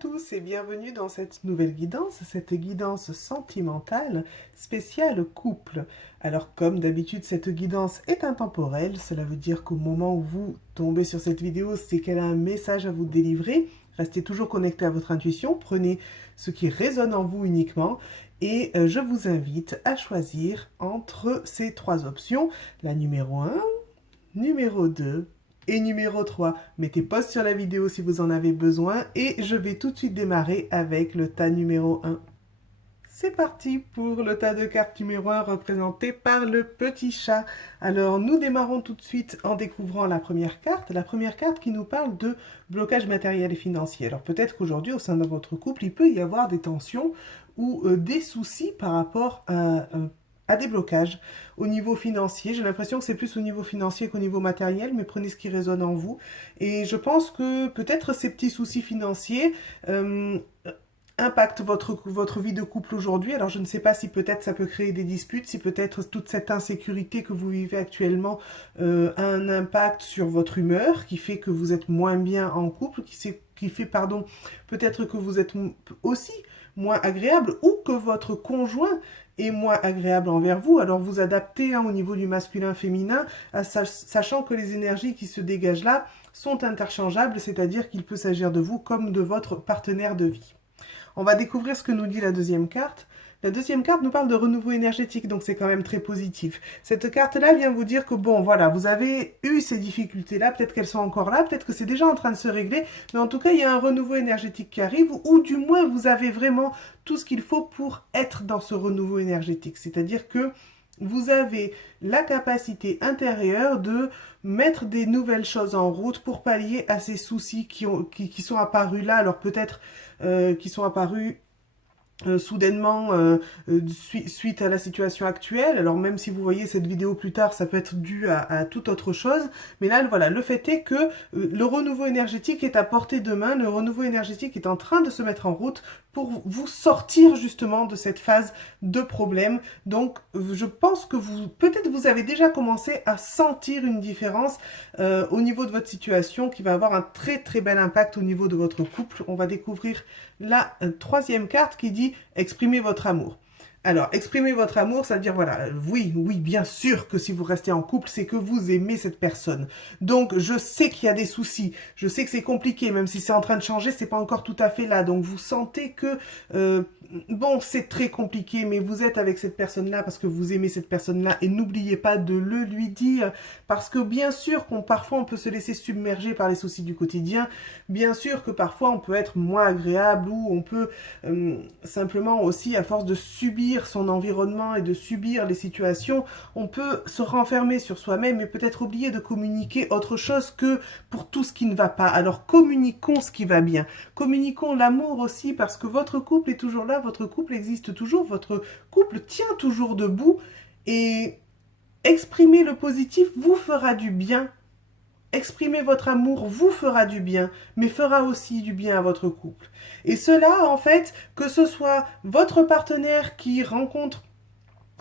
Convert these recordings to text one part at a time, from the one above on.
tous et bienvenue dans cette nouvelle guidance, cette guidance sentimentale spéciale couple. Alors comme d'habitude cette guidance est intemporelle, cela veut dire qu'au moment où vous tombez sur cette vidéo, c'est qu'elle a un message à vous délivrer. Restez toujours connecté à votre intuition, prenez ce qui résonne en vous uniquement et je vous invite à choisir entre ces trois options, la numéro 1, numéro 2 et numéro 3. Mettez pause sur la vidéo si vous en avez besoin et je vais tout de suite démarrer avec le tas numéro 1. C'est parti pour le tas de cartes numéro 1 représenté par le petit chat. Alors nous démarrons tout de suite en découvrant la première carte qui nous parle de blocage matériel et financier. Alors peut-être qu'aujourd'hui au sein de votre couple il peut y avoir des tensions ou des soucis par rapport à des blocages au niveau financier. J'ai l'impression que c'est plus au niveau financier qu'au niveau matériel, mais prenez ce qui résonne en vous. Et je pense que peut-être ces petits soucis financiers impactent votre vie de couple aujourd'hui. Alors je ne sais pas si peut-être ça peut créer des disputes, si peut-être toute cette insécurité que vous vivez actuellement a un impact sur votre humeur, qui fait que vous êtes moins bien en couple, qui fait peut-être que vous êtes aussi moins agréable ou que votre conjoint est moins agréable envers vous. Alors vous adaptez au niveau du masculin-féminin, sachant que les énergies qui se dégagent là sont interchangeables, c'est-à-dire qu'il peut s'agir de vous comme de votre partenaire de vie. On va découvrir ce que nous dit la deuxième carte. La deuxième carte nous parle de renouveau énergétique, donc c'est quand même très positif. Cette carte-là vient vous dire que bon, voilà, vous avez eu ces difficultés-là, peut-être qu'elles sont encore là, peut-être que c'est déjà en train de se régler, mais en tout cas, il y a un renouveau énergétique qui arrive, ou du moins, vous avez vraiment tout ce qu'il faut pour être dans ce renouveau énergétique. C'est-à-dire que vous avez la capacité intérieure de mettre des nouvelles choses en route pour pallier à ces soucis qui sont apparus là, alors peut-être qui sont apparus soudainement suite à la situation actuelle. Alors même si vous voyez cette vidéo plus tard, ça peut être dû à toute autre chose, mais là voilà, le fait est que le renouveau énergétique est à portée de main, le renouveau énergétique est en train de se mettre en route pour vous sortir justement de cette phase de problème. Donc je pense que peut-être vous avez déjà commencé à sentir une différence au niveau de votre situation qui va avoir un très très bel impact au niveau de votre couple. On va découvrir la troisième carte qui dit « Exprimez votre amour ». Alors, exprimer votre amour, ça veut dire, voilà, oui, bien sûr que si vous restez en couple, c'est que vous aimez cette personne. Donc, je sais qu'il y a des soucis, je sais que c'est compliqué, même si c'est en train de changer, c'est pas encore tout à fait là. Donc, vous sentez que, bon, c'est très compliqué, mais vous êtes avec cette personne-là parce que vous aimez cette personne-là. Et n'oubliez pas de le lui dire, parce que bien sûr parfois on peut se laisser submerger par les soucis du quotidien. Bien sûr que parfois on peut être moins agréable ou on peut simplement aussi, à force de subir son environnement et de subir les situations, on peut se renfermer sur soi-même et peut-être oublier de communiquer autre chose que pour tout ce qui ne va pas. Alors communiquons ce qui va bien. Communiquons l'amour aussi parce que votre couple est toujours là, votre couple existe toujours, votre couple tient toujours debout et exprimer le positif vous fera du bien. Exprimer votre amour vous fera du bien, mais fera aussi du bien à votre couple. Et cela, en fait, que ce soit votre partenaire qui rencontre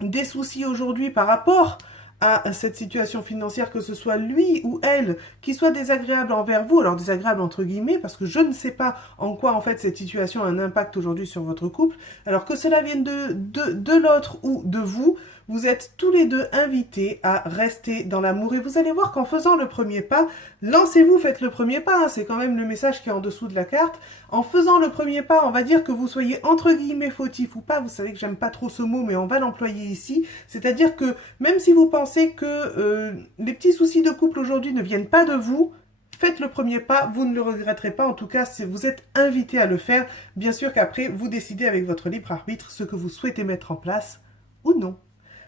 des soucis aujourd'hui par rapport à cette situation financière, que ce soit lui ou elle qui soit désagréable envers vous, alors désagréable entre guillemets, parce que je ne sais pas en quoi en fait cette situation a un impact aujourd'hui sur votre couple, alors que cela vienne de l'autre ou de vous, vous êtes tous les deux invités à rester dans l'amour et vous allez voir qu'en faisant le premier pas, lancez-vous, faites le premier pas, hein, c'est quand même le message qui est en dessous de la carte. En faisant le premier pas, on va dire que vous soyez entre guillemets fautif ou pas, vous savez que j'aime pas trop ce mot mais on va l'employer ici, c'est-à-dire que même si vous pensez que les petits soucis de couple aujourd'hui ne viennent pas de vous, faites le premier pas, vous ne le regretterez pas, en tout cas vous êtes invité à le faire. Bien sûr qu'après vous décidez avec votre libre arbitre ce que vous souhaitez mettre en place ou non.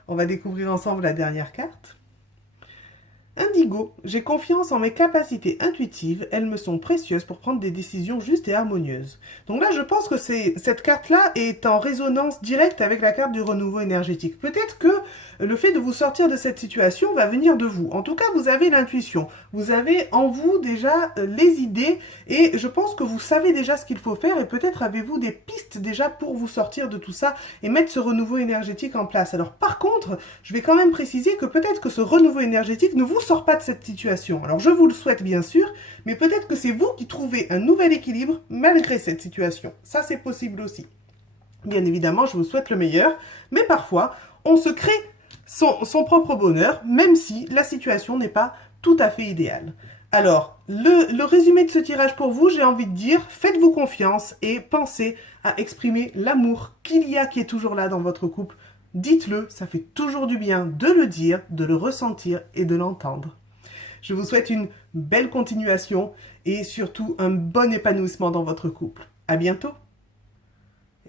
On va découvrir ensemble la dernière carte. Indigo, j'ai confiance en mes capacités intuitives, elles me sont précieuses pour prendre des décisions justes et harmonieuses. Donc là, je pense que cette carte-là est en résonance directe avec la carte du renouveau énergétique. Peut-être que le fait de vous sortir de cette situation va venir de vous. En tout cas, vous avez l'intuition. Vous avez en vous déjà les idées et je pense que vous savez déjà ce qu'il faut faire et peut-être avez-vous des pistes déjà pour vous sortir de tout ça et mettre ce renouveau énergétique en place. Alors par contre, je vais quand même préciser que peut-être que ce renouveau énergétique ne vous sort pas de cette situation. Alors je vous le souhaite bien sûr, mais peut-être que c'est vous qui trouvez un nouvel équilibre malgré cette situation. Ça c'est possible aussi. Bien évidemment, je vous souhaite le meilleur, mais parfois, on se crée son propre bonheur, même si la situation n'est pas tout à fait idéale. Alors, le résumé de ce tirage pour vous, j'ai envie de dire, faites-vous confiance et pensez à exprimer l'amour qu'il y a, qui est toujours là dans votre couple. Dites-le, ça fait toujours du bien de le dire, de le ressentir et de l'entendre. Je vous souhaite une belle continuation et surtout un bon épanouissement dans votre couple. À bientôt!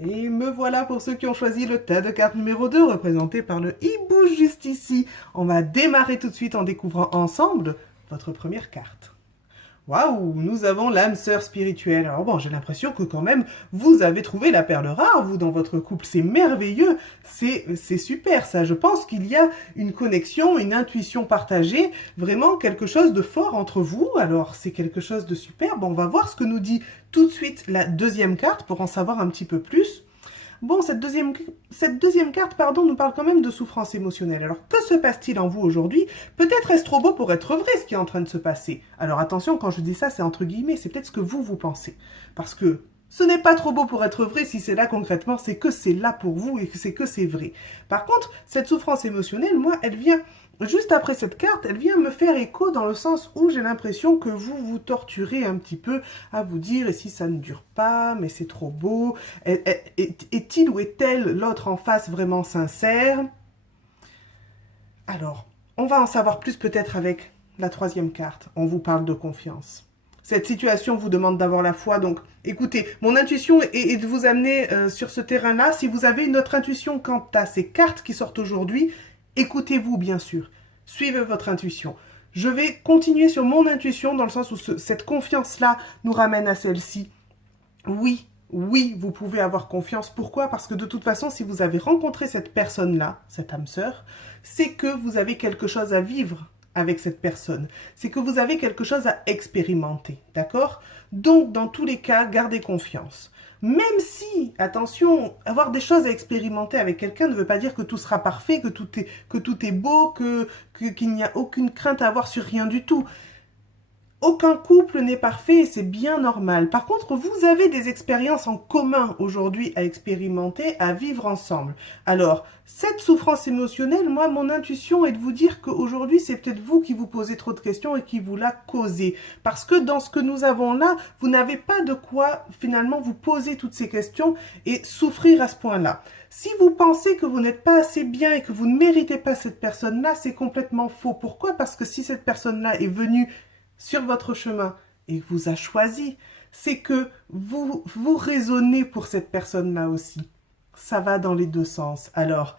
Et me voilà pour ceux qui ont choisi le tas de cartes numéro 2, représenté par le hibou juste ici. On va démarrer tout de suite en découvrant ensemble votre première carte. Waouh, nous avons l'âme sœur spirituelle. Alors bon, j'ai l'impression que quand même, vous avez trouvé la perle rare, vous, dans votre couple. C'est merveilleux, c'est super ça. Je pense qu'il y a une connexion, une intuition partagée, vraiment quelque chose de fort entre vous. Alors, c'est quelque chose de super. Bon, on va voir ce que nous dit tout de suite la deuxième carte pour en savoir un petit peu plus. Bon, cette deuxième carte, nous parle quand même de souffrance émotionnelle. Alors, que se passe-t-il en vous aujourd'hui? Peut-être est-ce trop beau pour être vrai ce qui est en train de se passer. Alors attention, quand je dis ça, c'est entre guillemets, c'est peut-être ce que vous pensez. Parce que ce n'est pas trop beau pour être vrai, si c'est là concrètement, c'est que c'est là pour vous et c'est que c'est vrai. Par contre, cette souffrance émotionnelle, moi, elle vient... Juste après cette carte, elle vient me faire écho dans le sens où j'ai l'impression que vous vous torturez un petit peu à vous dire « et si ça ne dure pas, mais c'est trop beau, est-il ou est-elle l'autre en face vraiment sincère ?» Alors, on va en savoir plus peut-être avec la troisième carte. On vous parle de confiance. Cette situation vous demande d'avoir la foi, donc écoutez, mon intuition est de vous amener sur ce terrain-là. Si vous avez une autre intuition quant à ces cartes qui sortent aujourd'hui, écoutez-vous, bien sûr. Suivez votre intuition. Je vais continuer sur mon intuition dans le sens où cette confiance-là nous ramène à celle-ci. Oui, vous pouvez avoir confiance. Pourquoi? Parce que de toute façon, si vous avez rencontré cette personne-là, cette âme sœur, c'est que vous avez quelque chose à vivre avec cette personne. C'est que vous avez quelque chose à expérimenter. D'accord? Donc, dans tous les cas, gardez confiance. Même si, attention, avoir des choses à expérimenter avec quelqu'un ne veut pas dire que tout sera parfait, que tout est beau, qu'il n'y a aucune crainte à avoir sur rien du tout. Aucun couple n'est parfait et c'est bien normal. Par contre, vous avez des expériences en commun aujourd'hui à expérimenter, à vivre ensemble. Alors, cette souffrance émotionnelle, moi, mon intuition est de vous dire qu'aujourd'hui, c'est peut-être vous qui vous posez trop de questions et qui vous la causez. Parce que dans ce que nous avons là, vous n'avez pas de quoi, finalement, vous poser toutes ces questions et souffrir à ce point-là. Si vous pensez que vous n'êtes pas assez bien et que vous ne méritez pas cette personne-là, c'est complètement faux. Pourquoi? Parce que si cette personne-là est venue sur votre chemin et vous a choisi, c'est que vous raisonnez pour cette personne-là aussi. Ça va dans les deux sens. Alors,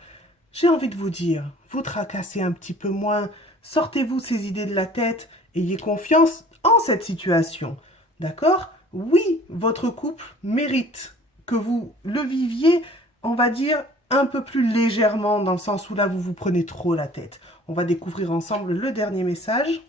j'ai envie de vous dire, vous tracassez un petit peu moins, sortez-vous ces idées de la tête, ayez confiance en cette situation. D'accord? Oui, votre couple mérite que vous le viviez, on va dire, un peu plus légèrement, dans le sens où là, vous vous prenez trop la tête. On va découvrir ensemble le dernier message,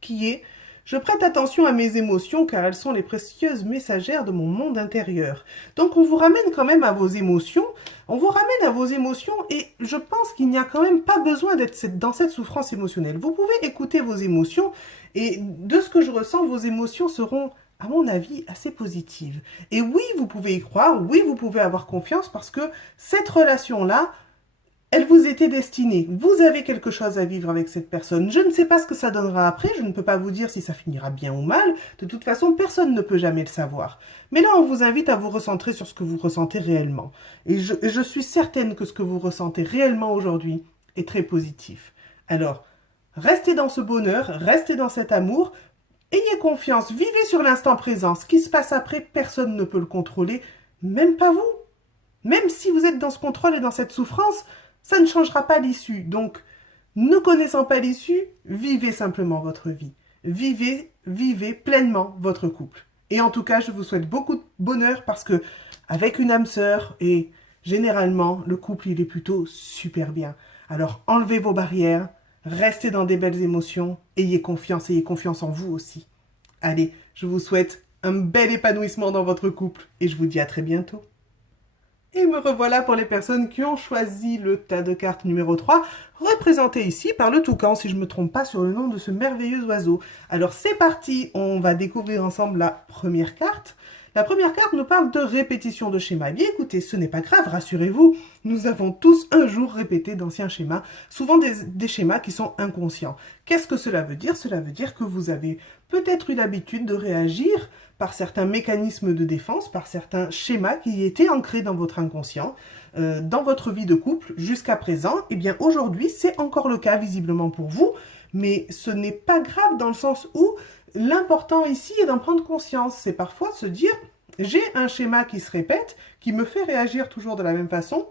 qui est « Je prête attention à mes émotions car elles sont les précieuses messagères de mon monde intérieur. » Donc on vous ramène quand même à vos émotions, et je pense qu'il n'y a quand même pas besoin d'être dans cette souffrance émotionnelle. Vous pouvez écouter vos émotions et de ce que je ressens, vos émotions seront, à mon avis, assez positives. Et oui, vous pouvez y croire, oui, vous pouvez avoir confiance parce que cette relation-là, elle vous était destinée. Vous avez quelque chose à vivre avec cette personne. Je ne sais pas ce que ça donnera après. Je ne peux pas vous dire si ça finira bien ou mal. De toute façon, personne ne peut jamais le savoir. Mais là, on vous invite à vous recentrer sur ce que vous ressentez réellement. Et je suis certaine que ce que vous ressentez réellement aujourd'hui est très positif. Alors, restez dans ce bonheur, restez dans cet amour. Ayez confiance, vivez sur l'instant présent. Ce qui se passe après, personne ne peut le contrôler, même pas vous. Même si vous êtes dans ce contrôle et dans cette souffrance, ça ne changera pas l'issue. Donc, ne connaissant pas l'issue, vivez simplement votre vie. Vivez pleinement votre couple. Et en tout cas, je vous souhaite beaucoup de bonheur parce que, avec une âme sœur, et généralement, le couple, il est plutôt super bien. Alors, enlevez vos barrières, restez dans des belles émotions, ayez confiance en vous aussi. Allez, je vous souhaite un bel épanouissement dans votre couple et je vous dis à très bientôt. Et me revoilà pour les personnes qui ont choisi le tas de cartes numéro 3, représenté ici par le toucan, si je ne me trompe pas sur le nom de ce merveilleux oiseau. Alors c'est parti, on va découvrir ensemble la première carte. La première carte nous parle de répétition de schémas. Eh bien écoutez, ce n'est pas grave, rassurez-vous, nous avons tous un jour répété d'anciens schémas, souvent des schémas qui sont inconscients. Qu'est-ce que cela veut dire? Cela veut dire que vous avez peut-être eu l'habitude de réagir par certains mécanismes de défense, par certains schémas qui étaient ancrés dans votre inconscient, dans votre vie de couple jusqu'à présent. Eh bien aujourd'hui, c'est encore le cas visiblement pour vous, mais ce n'est pas grave dans le sens où l'important ici est d'en prendre conscience. C'est parfois de se dire, j'ai un schéma qui se répète, qui me fait réagir toujours de la même façon,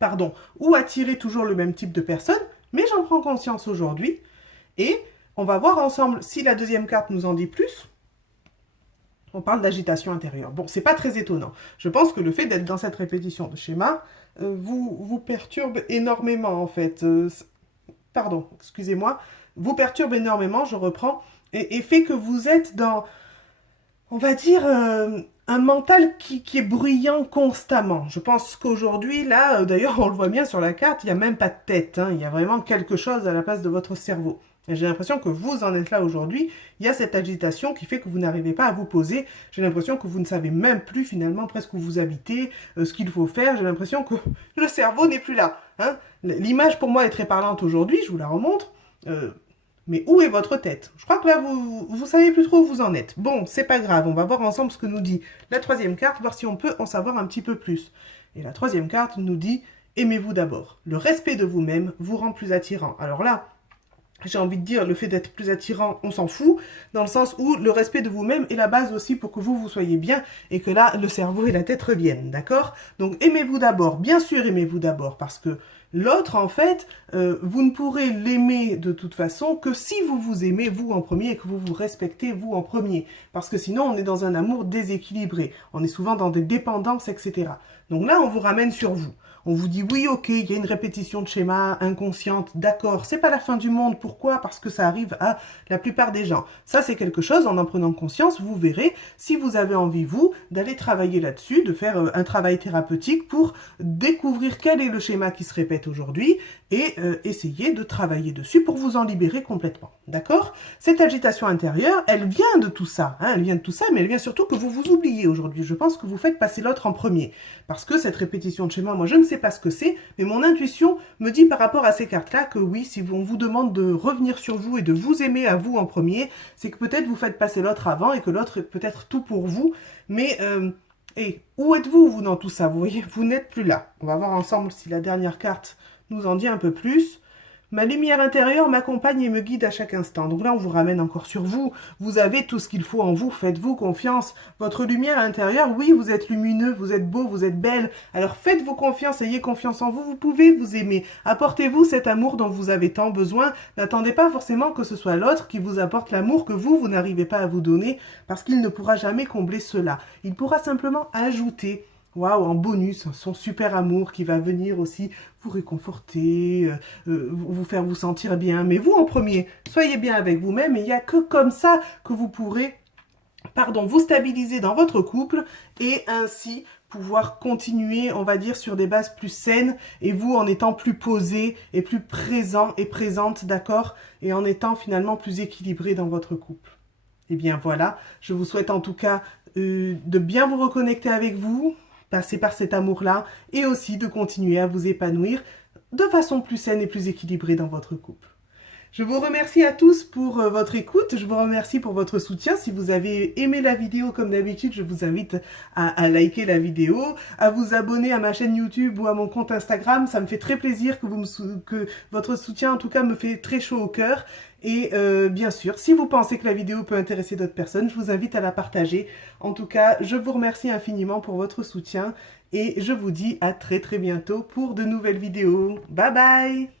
pardon, ou attirer toujours le même type de personne, mais j'en prends conscience aujourd'hui. Et on va voir ensemble si la deuxième carte nous en dit plus. On parle d'agitation intérieure. Bon, c'est pas très étonnant. Je pense que le fait d'être dans cette répétition de schéma vous perturbe énormément, en fait. Pardon, excusez-moi. Vous perturbe énormément, je reprends, et fait que vous êtes dans, on va dire, un mental qui est bruyant constamment. Je pense qu'aujourd'hui, là, d'ailleurs, on le voit bien sur la carte, il n'y a même pas de tête. Hein, il y a vraiment quelque chose à la place de votre cerveau. J'ai l'impression que vous en êtes là aujourd'hui. Il y a cette agitation qui fait que vous n'arrivez pas à vous poser. J'ai l'impression que vous ne savez même plus finalement presque où vous habitez, ce qu'il faut faire. J'ai l'impression que le cerveau n'est plus là. Hein. L'image pour moi est très parlante aujourd'hui, je vous la remontre. Mais où est votre tête? Je crois que là, vous savez plus trop où vous en êtes. Bon, c'est pas grave, on va voir ensemble ce que nous dit la troisième carte, voir si on peut en savoir un petit peu plus. Et la troisième carte nous dit « Aimez-vous d'abord. Le respect de vous-même vous rend plus attirant. » Alors là, j'ai envie de dire, le fait d'être plus attirant, on s'en fout, dans le sens où le respect de vous-même est la base aussi pour que vous soyez bien et que là, le cerveau et la tête reviennent, d'accord? Donc, aimez-vous d'abord, bien sûr, aimez-vous d'abord, parce que l'autre, en fait, vous ne pourrez l'aimer de toute façon que si vous vous aimez, vous en premier, et que vous vous respectez, vous en premier. Parce que sinon, on est dans un amour déséquilibré. On est souvent dans des dépendances, etc. Donc là, on vous ramène sur vous. On vous dit oui, ok, il y a une répétition de schéma inconsciente, d'accord, c'est pas la fin du monde. Pourquoi? Parce que ça arrive à la plupart des gens. Ça, c'est quelque chose, en prenant conscience, vous verrez, si vous avez envie, vous, d'aller travailler là-dessus, de faire un travail thérapeutique pour découvrir quel est le schéma qui se répète aujourd'hui et essayer de travailler dessus pour vous en libérer complètement. D'accord? Cette agitation intérieure, elle vient de tout ça, hein, elle vient de tout ça, mais elle vient surtout que vous vous oubliez aujourd'hui. Je pense que vous faites passer l'autre en premier. Parce que cette répétition de schéma, moi je ne sais pas ce que c'est, mais mon intuition me dit par rapport à ces cartes-là que oui, si on vous demande de revenir sur vous et de vous aimer à vous en premier, c'est que peut-être vous faites passer l'autre avant et que l'autre est peut-être tout pour vous, mais et où êtes-vous, vous, dans tout ça? Vous voyez, vous n'êtes plus là. On va voir ensemble si la dernière carte nous en dit un peu plus. Ma lumière intérieure m'accompagne et me guide à chaque instant. Donc là, on vous ramène encore sur vous. Vous avez tout ce qu'il faut en vous. Faites-vous confiance. Votre lumière intérieure, oui, vous êtes lumineux, vous êtes beau, vous êtes belle. Alors faites-vous confiance, ayez confiance en vous. Vous pouvez vous aimer. Apportez-vous cet amour dont vous avez tant besoin. N'attendez pas forcément que ce soit l'autre qui vous apporte l'amour que vous n'arrivez pas à vous donner parce qu'il ne pourra jamais combler cela. Il pourra simplement ajouter waouh, en bonus, son super amour qui va venir aussi vous réconforter, vous faire vous sentir bien. Mais vous en premier, soyez bien avec vous-même et il n'y a que comme ça que vous pourrez, vous stabiliser dans votre couple et ainsi pouvoir continuer, on va dire, sur des bases plus saines et vous en étant plus posé et plus présent et présente, d'accord? Et en étant finalement plus équilibré dans votre couple. Et bien voilà, je vous souhaite en tout cas de bien vous reconnecter avec vous, passer par cet amour-là et aussi de continuer à vous épanouir de façon plus saine et plus équilibrée dans votre couple. Je vous remercie à tous pour votre écoute, je vous remercie pour votre soutien. Si vous avez aimé la vidéo comme d'habitude, je vous invite à liker la vidéo, à vous abonner à ma chaîne YouTube ou à mon compte Instagram. Ça me fait très plaisir que votre soutien en tout cas me fait très chaud au cœur. Et bien sûr, si vous pensez que la vidéo peut intéresser d'autres personnes, je vous invite à la partager. En tout cas, je vous remercie infiniment pour votre soutien et je vous dis à très bientôt pour de nouvelles vidéos. Bye bye!